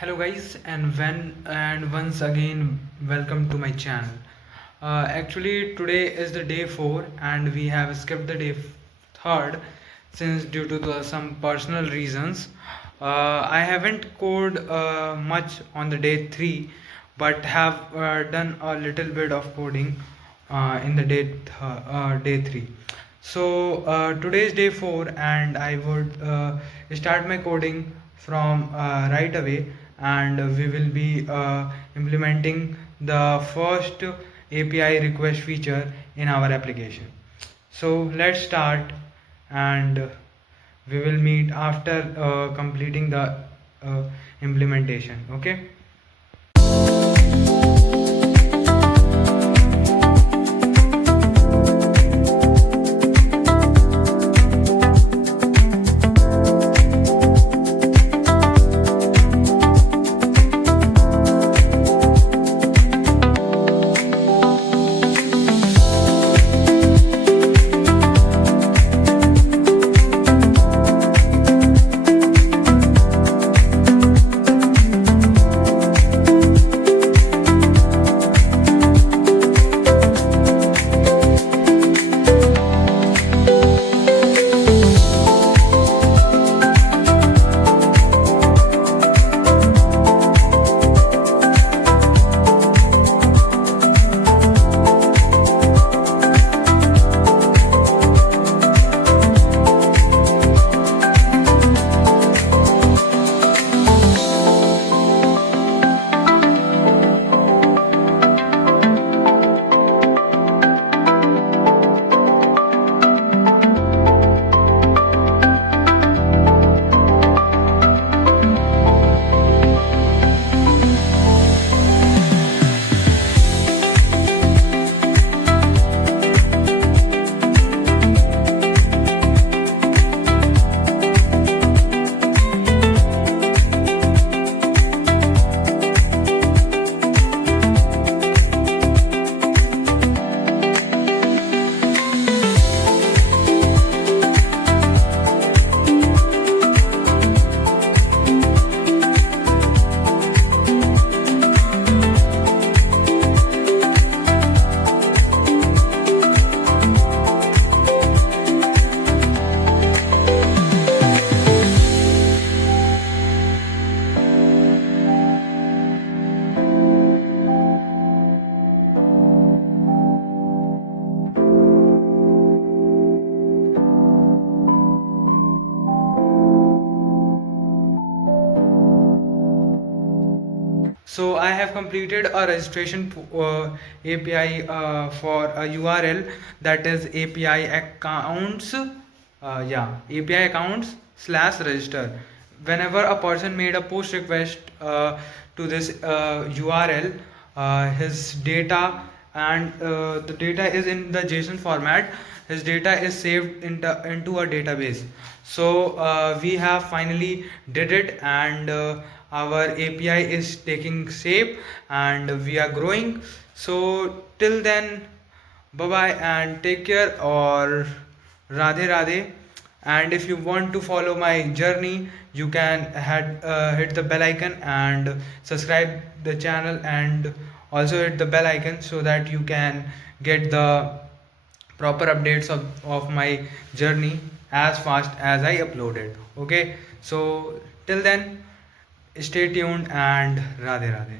Hello guys, and once again welcome to my channel. Actually today is the day 4 and we have skipped the day 3rd since due to some personal reasons. I haven't coded much on the day 3 but have done a little bit of coding in the day 3. So today is day 4 and I would start my coding from right away, and we will be implementing the first API request feature in our application. So let's start, and we will meet after completing the uh, implementation. Okay. So I have completed a registration API for a URL, that is API accounts. API accounts slash register. Whenever a person made a post request to this URL, his data, and the data is in the JSON format. His data is saved into a database. So we have finally did it, and our API is taking shape and we are growing. So till then, bye bye and take care, or Radhe Radhe. And if you want to follow my journey, you can hit the bell icon and subscribe the channel, and also hit the bell icon so that you can get the proper updates of my journey as fast as I upload it. Okay, so till then, stay tuned and Radhe Radhe.